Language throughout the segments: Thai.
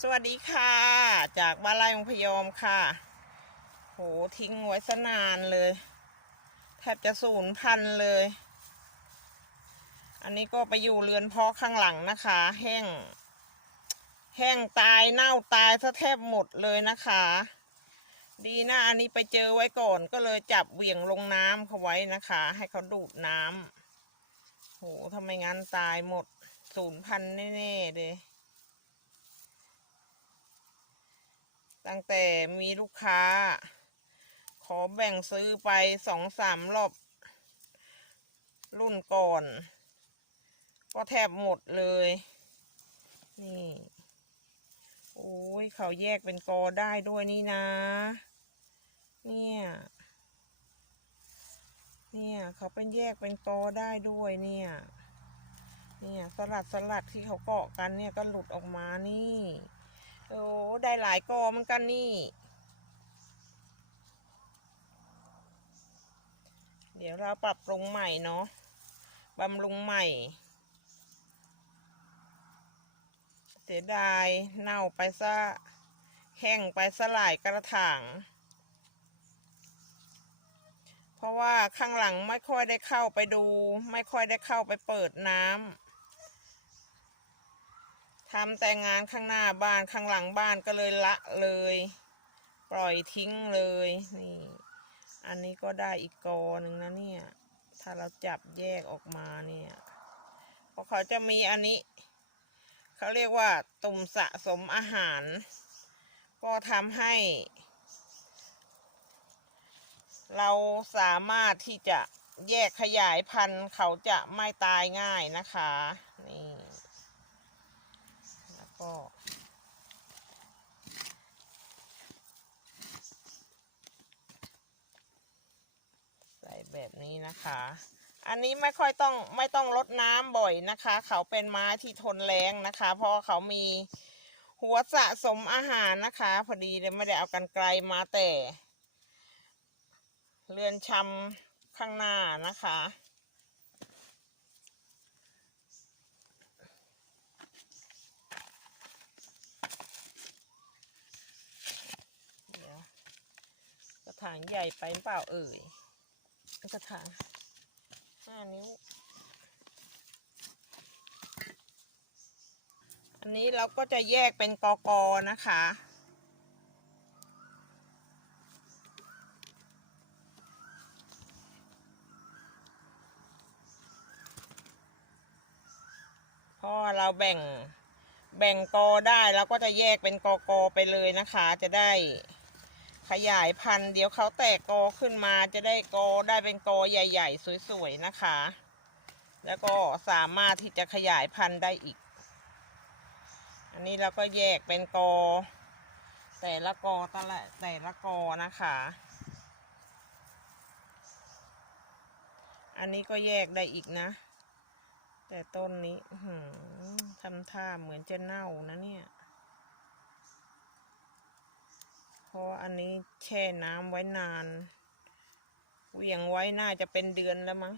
สวัสดีค่ะ จากบ้านไร่องพยอมค่ะ โหทิ้งไว้สนานเลย แทบจะสูญพันธุ์เลย อันนี้ก็ไปอยู่เรือนเพาะข้างหลังนะคะ แห้ง แห้งตายเน่าตายซะแทบหมดเลยนะคะ ดีนะอันนี้ไปเจอไว้ก่อนก็เลยจับเหวี่ยงลงน้ำเขาไว้นะคะ ให้เขาดูดน้ำโหทำไมงั้นตายหมดสูญพันธุ์แน่ๆเลย ตั้งแต่มีลูกค้า ขอแบ่งซื้อไปสองสามรอบรุ่นก่อน ก็แทบหมดเลย นี่โอ้ยเขาแยกเป็นกอได้ด้วยนี่นะ เนี่ย เนี่ยเขาเป็นแยกเป็นกอได้ด้วยเนี่ย เนี่ยสลัดสลัดที่เขาเกาะกันเนี่ยก็หลุดออกมานี่ โอ้ได้หลายกอเหมือนกันนี่ เดี๋ยวเราปรับปรุงใหม่เนาะบำรุงใหม่เสียดายเน่าไปซะแห้งไปสลายกระถาง เพราะว่าข้างหลังไม่ค่อยได้เข้าไปดู ไม่ค่อยได้เข้าไปเปิดน้ำ ทำแต่งานข้างหน้าบ้านข้างหลังบ้านก็เลยละเลย ปล่อยทิ้งเลยนี่ อันนี้ก็ได้อีกกอหนึ่งนะเนี่ย ถ้าเราจับแยกออกมาเนี่ยพราะเขาจะมีอันนี้ เขาเรียกว่าตุ่มสะสมอาหาร ก็ทำให้ เราสามารถที่จะแยกขยายพันธุ์เขาจะไม่ตายง่ายนะคะ นี่ ก็ ใส่แบบนี้นะคะ อันนี้ไม่ค่อยต้องไม่ต้องลดน้ำบ่อยนะคะ เขาเป็นไม้ที่ทนแรงนะคะ เพราะเขามีหัวสะสมอาหารนะคะ พอดีเลยไม่ได้เอากันไกลมาแต่ เรือนชำข้างหน้านะคะ เดี๋ยวกระ ถางใหญ่ไปเปล่าเอ่ยกระถางห้านิ้ว อันนี้เราก็จะแยกเป็นกอกอนะคะพราะว่าเราแบ่งแบ่งกอได้เราก็จะแยกเป็นกอกอไปเลยนะคะ จะได้ ขยายพันธุ์เดี๋ยวเขาแตกกอขึ้นมาจะได้กอได้เป็นกอใหญ่ ๆ สวย ๆ นะคะ แล้วก็สามารถที่จะขยายพันธุ์ได้อีก อันนี้เราก็แยกเป็นกอ แต่ละกอแต่ละแต่ละกอนะคะ อันนี้ก็แยกได้อีกนะ แต่ต้นนี้ทำท่าเหมือนจะเน่านะเนี่ย เพราะอันนี้แช่น้ำไว้นานเหวี่ยงไว้น่าจะเป็นเดือนแล้วมั้ง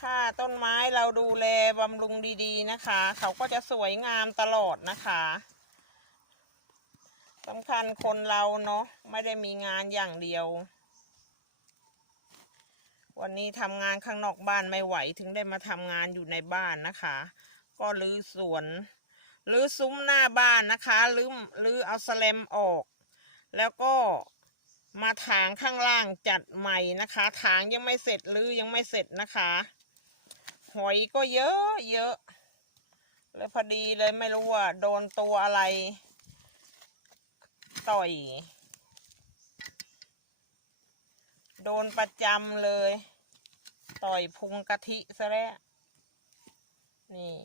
ถ้าต้นไม้เราดูแลบำรุงดีๆนะคะ เขาก็จะสวยงามตลอดนะคะสำคัญคนเราเนาะไม่ได้มีงานอย่างเดียว วันนี้ทำงานข้างนอกบ้านไม่ไหวถึงได้มาทำงานอยู่ในบ้านนะคะ ก็รื้อสวนรื้อซุ้มหน้าบ้านนะคะรื้อรื้อเอาสแลมออก แล้วก็มาถางข้างล่างจัดใหม่นะคะถางยังไม่เสร็จรื้อยังไม่เสร็จนะคะ หอยก็เยอะเยอะเลยพอดีเลยไม่รู้ว่าโดนตัวอะไร ต่อย โดนประจำเลย ต่อยพุงกะทิซะแล้วนี่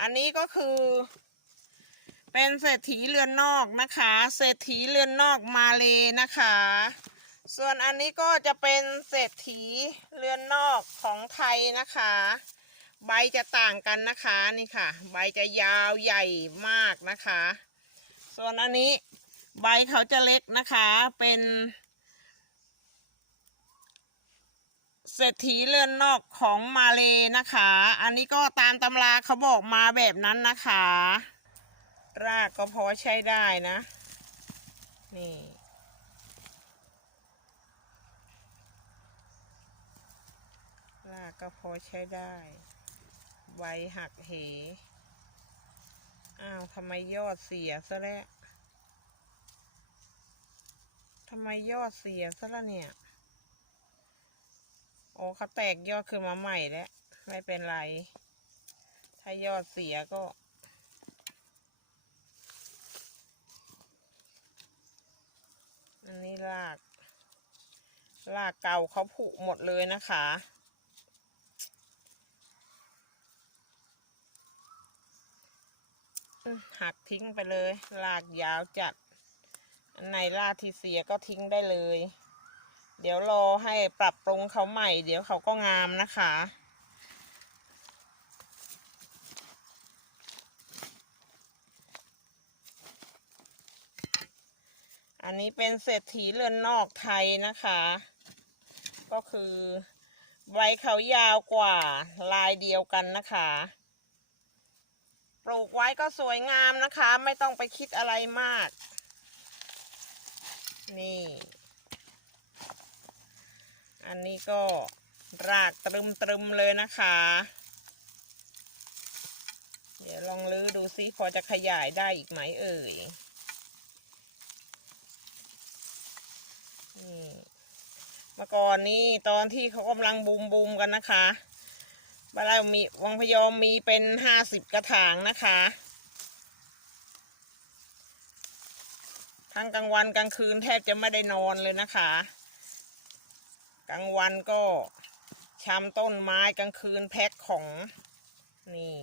อันนี้ก็คือ เป็นเศรษฐีเรือนนอกนะคะ เศรษฐีเรือนนอกมาเลยนะคะ ส่วนอันนี้ก็จะเป็นเศรษฐีเรือนนอกของไทยนะคะ ใบจะต่างกันนะคะนี่ค่ะ ใบจะยาวใหญ่มากนะคะ ส่วนอันนี้ใบเขาจะเล็กนะคะ เป็น เศรษฐีเรือนนอกของมาเลนะคะ อันนี้ก็ตามตำราเขาบอกมาแบบนั้นนะคะ รากก็พอใช้ได้นะ นี่ รากก็พอใช้ได้ ใบหักเห อ้าวทำไมยอดเสียซะแล้วทำไมยอดเสียซะและเนี่ย โอ้เขาแตกยอดขึ้นมาใหม่แล้ว ไม่เป็นไร ถ้ายอดเสียก็อันนี้รากรากเก่าเขาผุหมดเลยนะคะ หักทิ้งไปเลยลากยาวจัด อันไหนลากที่เสียก็ทิ้งได้เลย เดี๋ยวรอให้ปรับปรุงเขาใหม่ เดี๋ยวเขาก็งามนะคะ อันนี้เป็นเศรษฐีเรือนนอกไทยนะคะ ก็คือใบเขายาวกว่าลายเดียวกันนะคะปลูกไว้ก็สวยงามนะคะ ไม่ต้องไปคิดอะไรมาก นี่ อันนี้ก็รากตรึมตรึมๆเลยนะคะ เดี๋ยวลองลื้อดูซิพอจะขยายได้อีกไหมเอ่ยเมื่อก่อนนี้ตอนที่เขากำลังบูมบูมๆกันนะคะบ้านเรามีวังพยอมมีเป็นห้าสิบกระถางนะคะ ทั้งกลางวันกลางคืนแทบจะไม่ได้นอนเลยนะคะ กลางวันก็ชำต้นไม้กลางคืนแพ็คของ นี่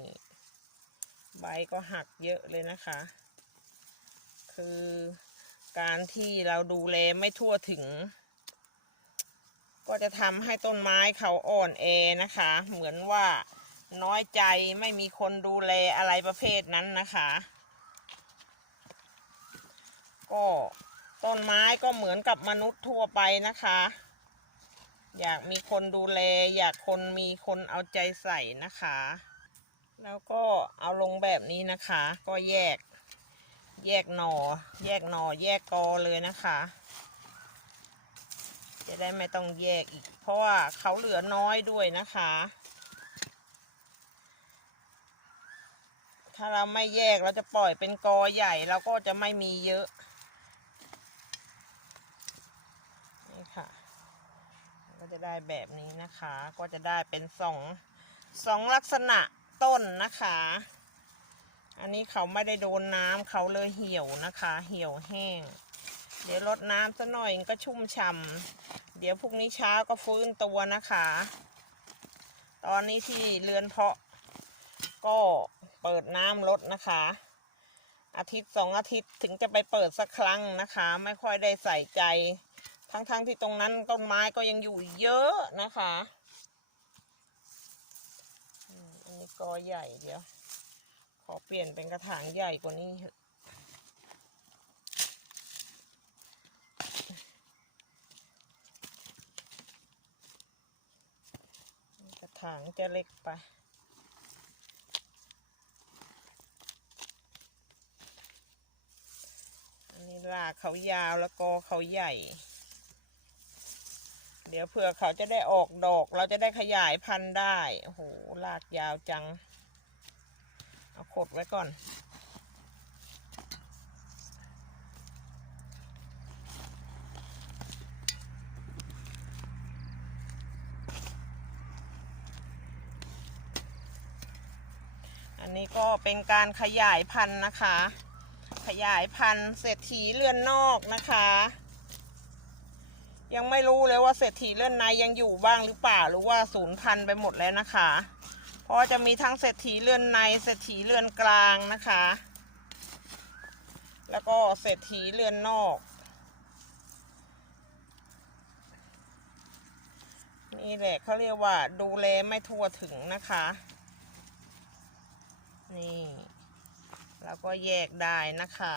ใบก็หักเยอะเลยนะคะ คือการที่เราดูแลไม่ทั่วถึง ก็จะทำให้ต้นไม้เขาอ่อนแอนะคะ เหมือนว่าน้อยใจไม่มีคนดูแลอะไรประเภทนั้นนะคะ ก็ต้นไม้ก็เหมือนกับมนุษย์ทั่วไปนะคะ อยากมีคนดูแล อยากคนมีคนเอาใจใส่นะคะ แล้วก็เอาลงแบบนี้นะคะ ก็แยก แยกหนอ แยกหนอ แยกกอเลยนะคะ จะได้ไม่ต้องแยกอีก เพราะว่าเขาเหลือน้อยด้วยนะคะ ถ้าเราไม่แยกเราจะปล่อยเป็นกอใหญ่เราก็จะไม่มีเยอะ นี่ค่ะ ก็จะได้แบบนี้นะคะ ก็จะได้เป็นสองสองลักษณะต้นนะคะ อันนี้เขาไม่ได้โดนน้ำเขาเลยเหี่ยวนะคะ เหี่ยวแห้ง เดี๋ยวรดน้ำสักหน่อยก็ชุ่มฉ่ำเดี๋ยวพรุ่งนี้เช้าก็ฟื้นตัวนะคะ ตอนนี้ที่เรือนเพาะ ก็เปิดน้ำลดนะคะอาทิตย์สองอาทิตย์ถึงจะไปเปิดสักครั้งนะคะ ไม่ค่อยได้ใส่ใจ ทั้งๆทที่ตรงนั้นต้นไม้ก็ยังอยู่เยอะนะคะอันนี้กอใหญ่เดี๋ยว ขอเปลี่ยนเป็นกระถางใหญ่กว่านี้ถอะกระถางจะเล็กไปอันนี้รากเขายาวแล้วก็เขาใหญ่ เดี๋ยวเผื่อเขาจะได้ออกดอก เราจะได้ขยายพันธุ์ได้ โอ้โหรากยาวจัง เอาขดไว้ก่อน อันนี้ก็เป็นการขยายพันธุ์นะคะ ขยายพันธุ์เศรษฐีเรือนนอกนะคะ ยังไม่รู้เลยว่าเศรษฐีเรือนในยังอยู่บ้างหรือเปล่าหรือว่าสูญพันไปหมดแล้วนะคะ เพราะจะมีทั้งเศรษฐีเรือนในเศรษฐีเรือนกลางนะคะ แล้วก็เศรษฐีเรือนนอก นี่แหละเขาเรียกว่าดูแลไม่ทั่วถึงนะคะ นี่ แล้วก็แยกได้นะคะ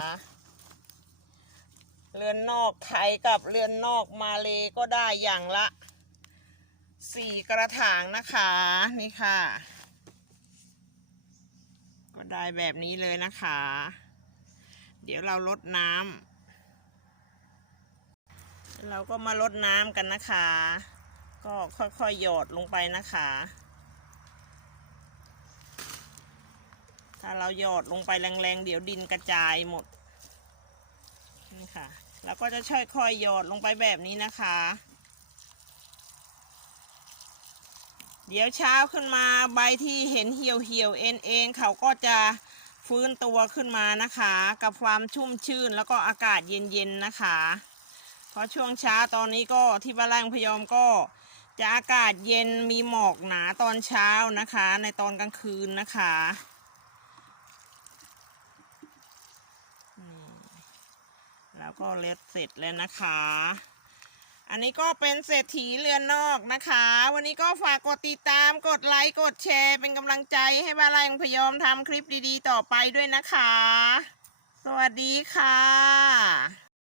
เรือนนอกไทยกับเรือนนอกมาเลก็ได้อย่างละสี่กระถางนะคะนี่ค่ะ ก็ได้แบบนี้เลยนะคะ เดี๋ยวเราลดน้ำเราก็มาลดน้ำกันนะคะ ก็ค่อยๆหยอดลงไปนะคะ ถ้าเราหยอดลงไปแรงๆ เดี๋ยวดินกระจายหมดนี่ค่ะ แล้วก็จะค่อยๆหยอดลงไปแบบนี้นะคะ เดี๋ยวเช้าขึ้นมาใบที่เห็นเหี่ยวเหี่ยวเอ็นเองเขาก็จะฟื้นตัวขึ้นมานะคะ กับความชุ่มชื่นแล้วก็อากาศเย็นๆนะคะ เพราะช่วงเช้าตอนนี้ก็ที่บ้านแรงพยอมก็จะอากาศเย็นมีหมอกหนาตอนเช้านะคะ ในตอนกลางคืนนะคะ แล้วก็เล็ดเสร็จแล้วนะคะ อันนี้ก็เป็นเศรษฐีเรือนนอกนะคะ วันนี้ก็ฝากกดติดตาม กดไลค์ กดแชร์ เป็นกำลังใจให้บ้านไรงพยอมทำคลิปดีๆ ต่อไปด้วยนะคะ สวัสดีค่ะ